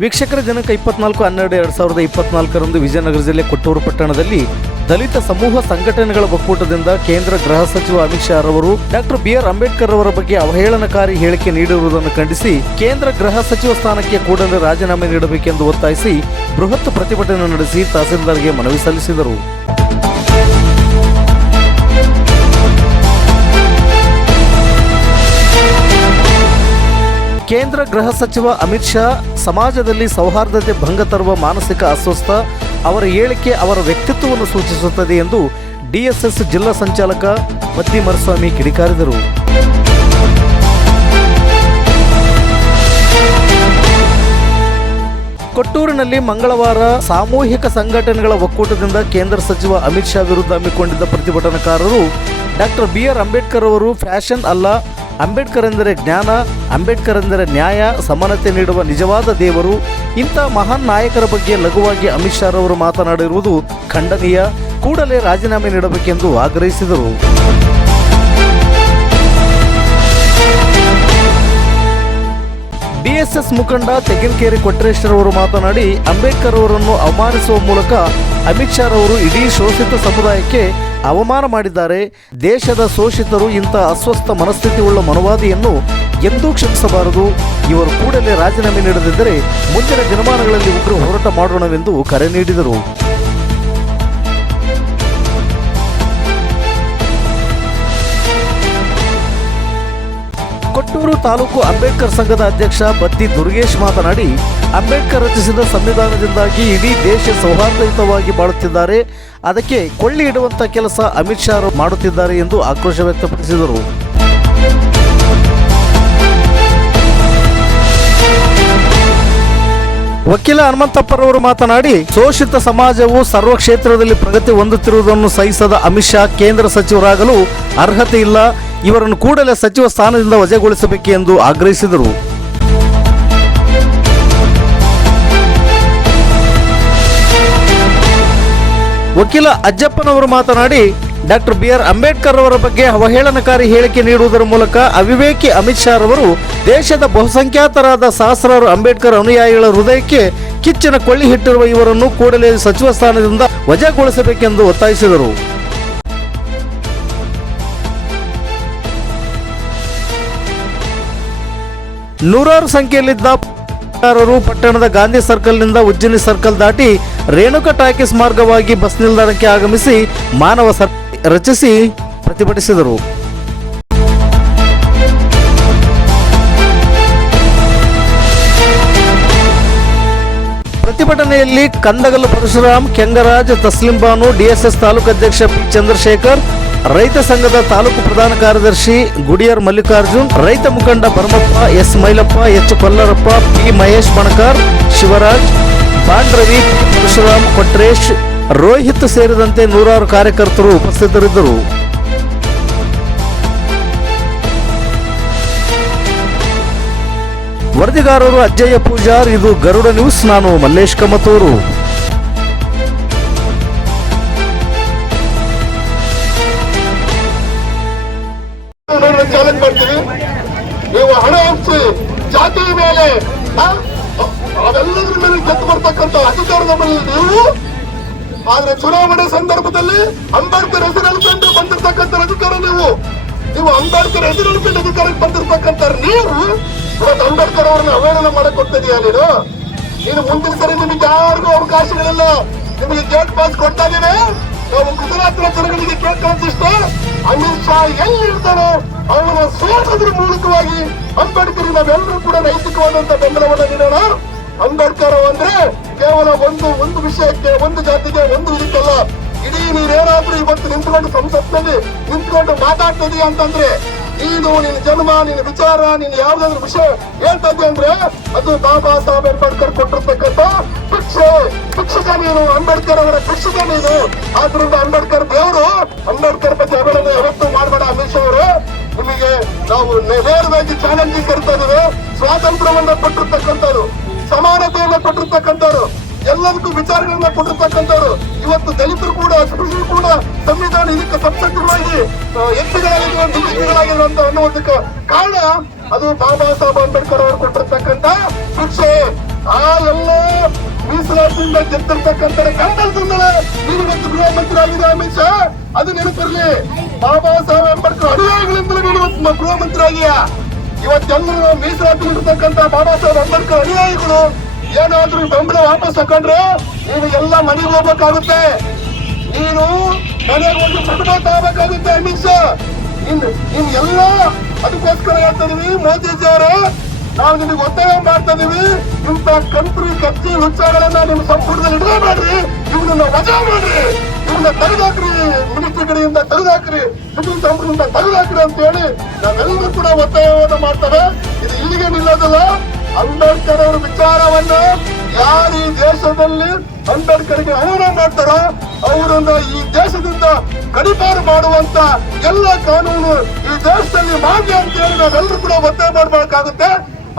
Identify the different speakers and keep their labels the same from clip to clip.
Speaker 1: ವೀಕ್ಷಕರ ಜನಕ ಇಪ್ಪತ್ನಾಲ್ಕು ಹನ್ನೆರಡು ಎರಡು ಸಾವಿರದ ಇಪ್ಪತ್ನಾಲ್ಕರಂದು ವಿಜಯನಗರ ಜಿಲ್ಲೆ ಕೊಟ್ಟೂರು ಪಟ್ಟಣದಲ್ಲಿ ದಲಿತ ಸಮೂಹ ಸಂಘಟನೆಗಳ ಒಕ್ಕೂಟದಿಂದ ಕೇಂದ್ರ ಗೃಹ ಸಚಿವ ಅಮಿತ್ ಶಾ ರವರು, ಡಾಕ್ಟರ್ ಬಿ ಆರ್ ಅಂಬೇಡ್ಕರ್ ಅವರ ಬಗ್ಗೆ ಅವಹೇಳನಕಾರಿ ಹೇಳಿಕೆ ನೀಡಿರುವುದನ್ನು ಖಂಡಿಸಿ ಕೇಂದ್ರ ಗೃಹ ಸಚಿವ ಸ್ಥಾನಕ್ಕೆ ಕೂಡಲೇ ರಾಜೀನಾಮೆ ನೀಡಬೇಕೆಂದು ಒತ್ತಾಯಿಸಿ ಬೃಹತ್ ಪ್ರತಿಭಟನೆ ನಡೆಸಿ ತಹಸೀಲ್ದಾರ್ಗೆ ಮನವಿ ಸಲ್ಲಿಸಿದರು. ಕೇಂದ್ರ ಗೃಹ ಸಚಿವ ಅಮಿತ್ ಶಾ ಸಮಾಜದಲ್ಲಿ ಸೌಹಾರ್ದತೆ ಭಂಗ ತರುವ ಮಾನಸಿಕ ಅಸ್ವಸ್ಥ ಅವರ ಹೇಳಿಕೆ ಅವರ ವ್ಯಕ್ತಿತ್ವವನ್ನು ಸೂಚಿಸುತ್ತದೆ ಎಂದು ಡಿಎಸ್ಎಸ್ ಜಿಲ್ಲಾ ಸಂಚಾಲಕ ಬದ್ದಿ ಮರಸ್ವಾಮಿ ಕಿಡಿಕಾರಿದರು. ಕೊಟ್ಟೂರಿನಲ್ಲಿ ಮಂಗಳವಾರ ಸಾಮೂಹಿಕ ಸಂಘಟನೆಗಳ ಒಕ್ಕೂಟದಿಂದ ಕೇಂದ್ರ ಸಚಿವ ಅಮಿತ್ ಶಾ ವಿರುದ್ಧ ಹಮ್ಮಿಕೊಂಡಿದ್ದ ಪ್ರತಿಭಟನಾಕಾರರು ಡಾಕ್ಟರ್ ಬಿ ಆರ್ ಅಂಬೇಡ್ಕರ್ ಅವರು ಫ್ಯಾಷನ್ ಅಲ್ಲ ಅಂಬೇಡ್ಕರ್ ಎಂದರೆ ಜ್ಞಾನ, ಅಂಬೇಡ್ಕರ್ ಎಂದರೆ ನ್ಯಾಯ, ಸಮಾನತೆ ನೀಡುವ ನಿಜವಾದ ದೇವರು. ಇಂಥ ಮಹಾನ್ ನಾಯಕರ ಬಗ್ಗೆ ಲಘುವಾಗಿ ಅಮಿತ್ ಶಾ ರವರು ಮಾತನಾಡಿರುವುದು ಖಂಡನೀಯ. ಕೂಡಲೇ ರಾಜೀನಾಮೆ ನೀಡಬೇಕೆಂದು ಆಗ್ರಹಿಸಿದರು. ಡಿಎಸ್ಎಸ್ ಮುಖಂಡ ತೆಗಿನಕೇರಿ ಕೊಟ್ರೇಶ್ವರ್ ಅವರು ಮಾತನಾಡಿ, ಅಂಬೇಡ್ಕರ್ ಅವರನ್ನು ಅವಮಾನಿಸುವ ಮೂಲಕ ಅಮಿತ್ ಶಾ ರವರು ಇಡೀ ಶೋಷಿತ ಸಮುದಾಯಕ್ಕೆ ಅವಮಾನ ಮಾಡಿದ್ದಾರೆ. ದೇಶದ ಶೋಷಿತರು ಇಂಥ ಅಸ್ವಸ್ಥ ಮನಸ್ಥಿತಿ ಉಳ್ಳ ಮನವಾದಿಯನ್ನು ಎಂದೂ ಕ್ಷಮಿಸಬಾರದು. ಇವರು ಕೂಡಲೇ ರಾಜೀನಾಮೆ ನೀಡದಿದ್ದರೆ ಮುಂದಿನ ದಿನಮಾನಗಳಲ್ಲಿ ಉಗ್ರ ಹೋರಾಟ ಮಾಡೋಣವೆಂದು ಕರೆ ನೀಡಿದರು. ಕೊಟ್ಟೂರು ತಾಲೂಕು ಅಂಬೇಡ್ಕರ್ ಸಂಘದ ಅಧ್ಯಕ್ಷ ಬತ್ತಿ ದುರ್ಗೇಶ್ ಮಾತನಾಡಿ ಅಂಬೇಡ್ಕರ್ ರಚಿಸಿದ ಸಂವಿಧಾನದಿಂದಾಗಿ ಇಡೀ ದೇಶ ಸೌಹಾರ್ದಯುತವಾಗಿ ಬಾಳುತ್ತಿದ್ದಾರೆ. ಅದಕ್ಕೆ ಕೊಳ್ಳಿ ಇಡುವಂಥ ಕೆಲಸ ಅಮಿತ್ ಶಾ ಮಾಡುತ್ತಿದ್ದಾರೆ ಎಂದು ಆಕ್ರೋಶ ವ್ಯಕ್ತಪಡಿಸಿದರು. ವಕೀಲ ಹನುಮಂತಪ್ಪರವರು ಮಾತನಾಡಿ, ಶೋಷಿತ ಸಮಾಜವು ಸರ್ವ ಕ್ಷೇತ್ರದಲ್ಲಿ ಪ್ರಗತಿ ಹೊಂದುತ್ತಿರುವುದನ್ನು ಸಹಿಸದ ಅಮಿತ್ ಶಾ ಕೇಂದ್ರ ಸಚಿವರಾಗಲು ಅರ್ಹತೆ ಇಲ್ಲ. ಇವರನ್ನು ಕೂಡಲೇ ಸಚಿವ ಸ್ಥಾನದಿಂದ ವಜೆಗೊಳಿಸಬೇಕು ಎಂದು ಆಗ್ರಹಿಸಿದರು. ವಕೀಲ ಅಜ್ಜಪ್ಪನವರು ಮಾತನಾಡಿ, ಡಾಕ್ಟರ್ ಬಿ ಆರ್ ಅಂಬೇಡ್ಕರ್ ಅವರ ಬಗ್ಗೆ ಅವಹೇಳನಕಾರಿ ಹೇಳಿಕೆ ನೀಡುವುದರ ಮೂಲಕ ಅವಿವೇಕಿ ಅಮಿತ್ ಶಾ ರವರು ದೇಶದ ಬಹುಸಂಖ್ಯಾತರಾದ ಸಹಸ್ರಾರು ಅಂಬೇಡ್ಕರ್ ಅನುಯಾಯಿಗಳ ಹೃದಯಕ್ಕೆ ಕಿಚ್ಚನ ಕೊಳ್ಳಿ ಹಿಟ್ಟಿರುವ ಇವರನ್ನು ಕೂಡಲೇ ಸಚಿವ ಸ್ಥಾನದಿಂದ ವಜಾಗೊಳಿಸಬೇಕೆಂದು ಒತ್ತಾಯಿಸಿದರು. ನೂರಾರು ಸಂಖ್ಯೆಯಲ್ಲಿದ್ದ ರು ಪಟ್ಟಣದ ಗಾಂಧಿ ಸರ್ಕಲ್ನಿಂದ ಉಜ್ಜಿನಿ ಸರ್ಕಲ್ ದಾಟಿ ರೇಣುಕಾ ಟಾಕೀಸ್ ಮಾರ್ಗವಾಗಿ ಬಸ್ ನಿಲ್ದಾಣಕ್ಕೆ ಆಗಮಿಸಿ ಮಾನವ ಸರ್ ರಚಿಸಿ ಪ್ರತಿಭಟಿಸಿದರು. ಪ್ರತಿಭಟನೆಯಲ್ಲಿ ಕಂದಗಲ್ಲು ಪರಶುರಾಮ್ ಕೆಂಗರಾಜ್ ತಸ್ಲಿಂಬಾನು ಡಿಎಸ್ಎಸ್ ತಾಲೂಕು ಅಧ್ಯಕ್ಷ ಪಿ ಚಂದ್ರಶೇಖರ್ ರೈತ ಸಂಘದ ತಾಲೂಕು ಪ್ರಧಾನ ಕಾರ್ಯದರ್ಶಿ ಗುಡಿಯರ್ ಮಲ್ಲಿಕಾರ್ಜುನ್, ರೈತ ಮುಖಂಡ Bharamappa S Mailappa, H Pallarappa P Mahesh Banakar, Shivaraj bond Ravi P Parashuram Kotresh, Rohit ಸೇರಿದಂತೆ ನೂರಾರು ಕಾರ್ಯಕರ್ತರು ಉಪಸ್ಥಿತರಿದ್ದರು. ವರದಿಗಾರರು ಅಜ್ಜಯ್ಯ ಪೂಜಾರ್, ಇದು ಗರುಡ ನ್ಯೂಸ್, ನಾನು ಮಲ್ಲೇಶ್ ಕಮತೂರು.
Speaker 2: ಚುನಾವಣೆ ಸಂದರ್ಭದಲ್ಲಿ ಅಂಬೇಡ್ಕರ್ ಹೆಸರಲ್ಲಿ ಕಂಡು ಬಂದಿರ್ತಕ್ಕಂಥ ಅಧಿಕಾರ ನೀವು. ನೀವು ಅಂಬೇಡ್ಕರ್ ಹೆಸರಲ್ಲಿ ಕಂಡು ಅಧಿಕಾರಕ್ಕೆ ಬಂದಿರ್ತಕ್ಕಂಥ ನೀವು ಇವತ್ತು ಅಂಬೇಡ್ಕರ್ ಅವ್ರನ್ನ ಅವಹೇಳನ ಮಾಡಕ್ ಹೋಗ್ತಿದೀಯ ನೀನು. ನೀನು ಮುಂದಿನ ಸರಿ ನಿಮಗೆ ಯಾರಿಗೂ ಅವಕಾಶಗಳಿಲ್ಲ. ನಿಮಗೆ ಗೇಟ್ ಪಾಸ್ ಇದೀವಿ ನಾವು ಗುಜರಾತ್ನ ಜನಗಳಿಗೆ ಕೇಳ್ಕೊಳ್ಳೋದಿಷ್ಟ ಅಮಿತ್ ಶಾ ಎಲ್ಲಿರ್ತಾನೆ ಅವನ ಸೋಸೋದ್ರ ಮೂಲಕವಾಗಿ ಅಂಬೇಡ್ಕರ್ ನಾವೆಲ್ಲರೂ ಕೂಡ ನೈತಿಕವಾದಂತ ಬೆಂಬಲವನ್ನು ನೀಡೋಣ. ಅಂಬೇಡ್ಕರ್ ಅಂದ್ರೆ ಕೇವಲ ಒಂದು ಒಂದು ವಿಷಯಕ್ಕೆ, ಒಂದು ಜಾತಿಗೆ ಒಂದು ಇದಕ್ಕಲ್ಲ ಇಡೀ ನೀನೇನಾದ್ರೂ ಇವತ್ತು ನಿಂತ್ಕೊಂಡು ಸಂಸತ್ನಲ್ಲಿ ನಿಂತ್ಕೊಂಡು ಮಾತಾಡ್ತದಿ ಅಂತಂದ್ರೆ, ನೀನು ನಿನ್ನ ಜನ್ಮ ನಿನ್ನ ವಿಚಾರ ನಿನ್ನ ಯಾವ್ದಾದ್ರು ವಿಷಯ ಹೇಳ್ತಾ ಅಂದ್ರೆ, ಅದು ಬಾಬಾ ಸಾಹೇಬ್ ಅಂಬೇಡ್ಕರ್ ಕೊಟ್ಟಿರ್ತಕ್ಕಂಥ ಭಿಕ್ಷೆ. ಶಿಕ್ಷಕ ನೀನು, ಅಂಬೇಡ್ಕರ್ ಅವರ ಶಿಕ್ಷಕ ನೀನು. ಆದ್ರಿಂದ ಅಂಬೇಡ್ಕರ್ ದೇವರು, ಅಂಬೇಡ್ಕರ್ ಬಗ್ಗೆ ಅವರನ್ನ ಯಾವತ್ತೂ ಮಾಡಬೇಡ ಅಮಿತ್ ಅವರು. ನಿಮಗೆ ನಾವು ನೇರವಾಗಿ ಚಾಲೆಂಜಿಂಗ್ ಕರಿತಾ ಇದ್ದೇವೆ. ಸ್ವಾತಂತ್ರ್ಯವನ್ನ ಕೊಟ್ಟಿರ್ತಕ್ಕಂಥವ್ರು. ಸಮಾನತೆಯನ್ನ ಕೊಟ್ಟಿರ್ತಕ್ಕಂಥವ್ರು, ಎಲ್ಲದಕ್ಕೂ ವಿಚಾರಗಳನ್ನ ಕೊಟ್ಟಿರ್ತಕ್ಕಂಥವ್ರು, ಇವತ್ತು ದಲಿತರು ಕೂಡ ಅಸ್ಪೃಶ್ಯರು ಕೂಡ ಸಂವಿಧಾನ ಇದಕ್ಕೆ ಸಂಸತ್ತುಗಳಾಗಿ ಎತ್ತಿಗಳಾಗಿರುವ ನಿವೃತ್ತಿಗಳಾಗಿರುವ ಅಂತ ಅನ್ನುವುದಕ್ಕೆ ಕಾರಣ ಅದು ಬಾಬಾ ಸಾಹೇಬ್ ಅಂಬೇಡ್ಕರ್ ಅವರು ಕೊಟ್ಟಿರ್ತಕ್ಕಂಥ ಶಿಕ್ಷೆ. ಆ ಎಲ್ಲ ಮೀಸಲಾತಿಯಿಂದ ಗೆದ್ದಿರ್ತಕ್ಕಂಥ ಗಂಡಲ್ದಿಂದಲೇ ನೀನು ಇವತ್ತು ಗೃಹ ಅಮಿತ್ ಶಾ. ಅದು ನೆನಪಿರ್ಲಿ, ಬಾಬಾ ಸಾಹೇಬ್ ಅಂಬೇಡ್ಕರ್ ಅನುಯಾಯಿಗಳಿಂದಲೇ ನೀನು ಗೃಹ ಮಂತ್ರಿ ಆಗಿಯಾ ಇವತ್ತೆಲ್ಲರೂ ಮೀಸಲಾತಿ ಇರ್ತಕ್ಕಂಥ ಬಾಬಾ ಸಾಹೇಬ್ ಅಂಬೇಡ್ಕರ್ ಅನುಯಾಯಿಗಳು, ಏನಾದ್ರೂ ಬೆಂಬಲ ವಾಪಸ್ ತಕೊಂಡ್ರೆ ನೀನು ಎಲ್ಲ ಮನೆಗೆ ಹೋಗ್ಬೇಕಾಗುತ್ತೆ. ನೀನು ಮನೆಗೆ ಒಂದು ಪ್ರತಿಭಾತ ತಗೋಬೇಕಾಗುತ್ತೆ ಅಮಿತ್ ಶಾ. ನಿನ್ ಎಲ್ಲ ಅದಕ್ಕೋಸ್ಕರ ಹೇಳ್ತಾ ಇದೀವಿ ಮೋದಿಜಿ ಅವರೇ ನಾವು ನಿಮಗೆ ಒತ್ತಾಯ ಮಾಡ್ತಾ ಇದೀವಿ. ಇಂಥ ಕಂತ್ರಿ, ಕಚ್ಚಿ ಹುಚ್ಚಾಗಳನ್ನ ನಿಮ್ಮ ಸಂಪುಟದಲ್ಲಿ ಇಟ್ಕೊಬೇಡ್ರಿ ಇವ್ನನ್ನ ವಜಾ ಮಾಡ್ರಿ. ಇವನ್ನ ತೆಗೆದಾಕ್ರಿ. ಮಿನಿಸ್ಟ್ರಿ ಕಡೆಯಿಂದ ತೆಗೆದಾಕ್ರಿ. ಸಚಿವ ಸಂಪುಟದಿಂದ ತೆಗೆದಾಕ್ರಿ ಅಂತ ಹೇಳಿ ನಾವೆಲ್ಲರೂ ಕೂಡ ಒತ್ತಾಯವನ್ನು ಮಾಡ್ತೇವೆ. ಇದು ಇಲ್ಲಿಗೆ ನಿಲ್ಲೋದಿಲ್ಲ. ಅಂಬೇಡ್ಕರ್ ಅವರ ವಿಚಾರವನ್ನ ಯಾರು ಈ ದೇಶದಲ್ಲಿ ಅಂಬೇಡ್ಕರ್ಗೆ ಅನುಮಾನ ಮಾಡ್ತಾರೋ ಅವರನ್ನ ಈ ದೇಶದಿಂದ ಗಡಿಪಾರು ಮಾಡುವಂತ ಎಲ್ಲ ಕಾನೂನು ಈ ದೇಶದಲ್ಲಿ ಮಾಡಿ ಅಂತ ಹೇಳಿ ನಾವೆಲ್ಲರೂ ಕೂಡ ಒತ್ತಾಯ ಮಾಡಬೇಕಾಗುತ್ತೆ.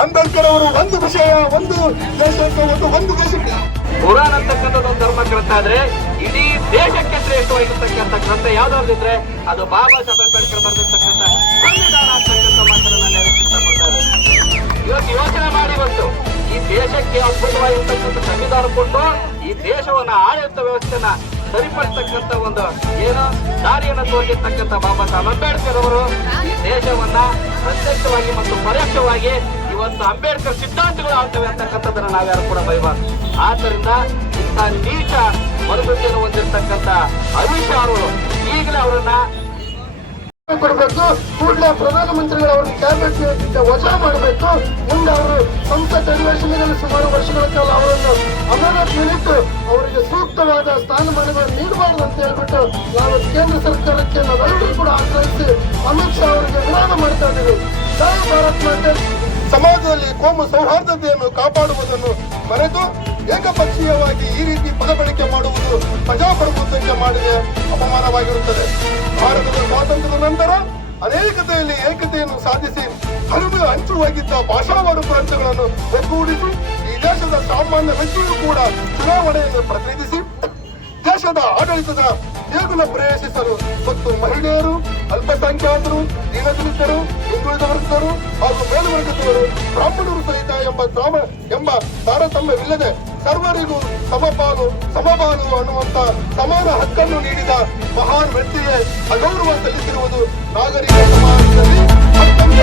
Speaker 2: ಅಂಬೇಡ್ಕರ್ ಅವರು ಒಂದು ವಿಷಯ, ಒಂದು ದೇಶಕ್ಕೆ ಒಂದು ಒಂದು ದೇಶಕ್ಕೆ.
Speaker 3: ಕುರಾನ್ ಅಂತಕ್ಕಂಥದ್ದು ಒಂದು ಧರ್ಮ ಗ್ರಂಥ ಆದ್ರೆ ಇಡೀ ದೇಶಕ್ಕೆ ಶ್ರೇಷ್ಠವಾಗಿರ್ತಕ್ಕಂಥ ಗ್ರಂಥ ಯಾವ್ದಾವ್ದಿದ್ರೆ ಅದು ಬಾಬಾ ಸಾಹೇಬ್ ಅಂಬೇಡ್ಕರ್ ಬರೆದಿರ್ತಕ್ಕಂಥ ಸಂವಿಧಾನ ಅಂತಕ್ಕಂಥ ಮಾತನ್ನ ನಾನು ಹೇಳಕ್ಕೆ ಇಷ್ಟಪಡ್ತಾರೆ ಇವತ್ತು ಯೋಚನೆ ಮಾಡಿ ಬಂತು ಈ ದೇಶಕ್ಕೆ ಅದ್ಭುತವಾಗಿರ್ತಕ್ಕಂಥ ಸಂವಿಧಾನ ಕೊಟ್ಟು ಈ ದೇಶವನ್ನ ಆಡಳಿತ ವ್ಯವಸ್ಥೆನ ಸರಿಪಡಿಸ್ತಕ್ಕಂಥ ಒಂದು ಏನು ದಾರಿಯನ್ನು ತೋರಿಸಿರ್ತಕ್ಕಂಥ ಬಾಬಾ ಸಾಹೇಬ್ ಅಂಬೇಡ್ಕರ್ ಅವರು ಈ ದೇಶವನ್ನ ಪ್ರತ್ಯಕ್ಷವಾಗಿ ಮತ್ತು ಪರೋಕ್ಷವಾಗಿ ಇವತ್ತು ಅಂಬೇಡ್ಕರ್ ಸಿದ್ಧಾಂತಗಳು ಆಗ್ತವೆ ನಾವು ನಾವ್ಯಾರು ಕೂಡ ಬೈಬಾರ್ದು ಆದ್ದರಿಂದ ಇಂಥ ನೀಚ ಮನಸ್ಥಿತಿಯನ್ನು ಹೊಂದಿರತಕ್ಕಂಥ ಅಮಿತ್ ಶಾ ಅವರು ಈಗಲೇ ಅವರನ್ನ
Speaker 2: ಕೊಡಬೇಕು. ಕೂಡಲೇ ಪ್ರಧಾನಮಂತ್ರಿಗಳು ಅವರನ್ನು ಕ್ಯಾಬಿನೆಟ್ ವಜಾ ಮಾಡಬೇಕು. ಮುಂದೆ ಅವರು ಸಂಸತ್ ಅಧಿವೇಶನದಲ್ಲಿ ಸುಮಾರು ವರ್ಷಗಳ ಕಾಲ ಅವರನ್ನು ಅಮಾನತಿನಿಟ್ಟು ಅವರಿಗೆ ಸೂಕ್ತವಾದ ಸ್ಥಾನಮಾನಗಳನ್ನು ನೀಡಬಾರದು ಅಂತ ಹೇಳ್ಬಿಟ್ಟು ನಾವು ಕೇಂದ್ರ ಸರ್ಕಾರಕ್ಕೆ ನಾವೆಲ್ಲರೂ ಕೂಡ ಆಗ್ರಹಿಸಿ ಅಮಿತ್ ಶಾ ಅವರಿಗೆ ವಿರೋಧ ಮಾಡ್ತಾ ಇದ್ದೀವಿ ಜೈ ಭಾರತ್ ಮಾತೆ. ಸಮಾಜದಲ್ಲಿ ಕೋಮು ಸೌಹಾರ್ದತೆಯನ್ನು ಕಾಪಾಡುವುದನ್ನು ಮರೆತು ಏಕಪಕ್ಷೀಯವಾಗಿ ಈ ರೀತಿ ಪದ ಬಳಕೆ ಮಾಡುವುದು ಪ್ರಜಾಪ್ರಭುತ್ವಕ್ಕೆ ಮಾಡಿದ ಅಪಮಾನವಾಗಿರುತ್ತದೆ. ಭಾರತದ ಸ್ವಾತಂತ್ರ್ಯದ ನಂತರ ಅನೇಕತೆಯಲ್ಲಿ ಏಕತೆಯನ್ನು ಸಾಧಿಸಿ ಹರಿದು ಹಂಚುವಾಗಿದ್ದ ಭಾಷಾವಾರು ಪ್ರಾಂತ್ಯಗಳನ್ನು ಒಗ್ಗೂಡಿಸಿ ಈ ದೇಶದ ಸಾಮಾನ್ಯ ವ್ಯಕ್ತಿಯೂ ಕೂಡ ಚುನಾವಣೆಯನ್ನು ಪ್ರತಿನಿಧಿಸಿ ದೇಶದ ಆಡಳಿತದ ದೇಗುಲ ಪ್ರವೇಶಿಸಲು ಮತ್ತು ಮಹಿಳೆಯರು, ಅಲ್ಪಸಂಖ್ಯಾತರು, ದೀನದಲಿತರು ಹಿಂದುಳಿದ ವರ್ಗದವರು ಹಾಗೂ ಮೇಲ್ವರ್ಗದವರು ಬ್ರಾಹ್ಮಣರು ಸಹಿತ ಎಂಬ ಸಾಮ ಎಂಬ ತಾರತಮ್ಯವಿಲ್ಲದೆ ಸರ್ವರಿಗೂ ಸಮಪಾಲು ಸಮಪಾಲು ಅನ್ನುವಂತ ಸಮಾನ ಹಕ್ಕನ್ನು ನೀಡಿದ ಮಹಾನ್ ವ್ಯಕ್ತಿಗೆ ಅಗೌರವ ಸಲ್ಲಿಸಿರುವುದು ನಾಗರಿಕ ಸಮಾಜದಲ್ಲಿ ಅತ್ಯಂತ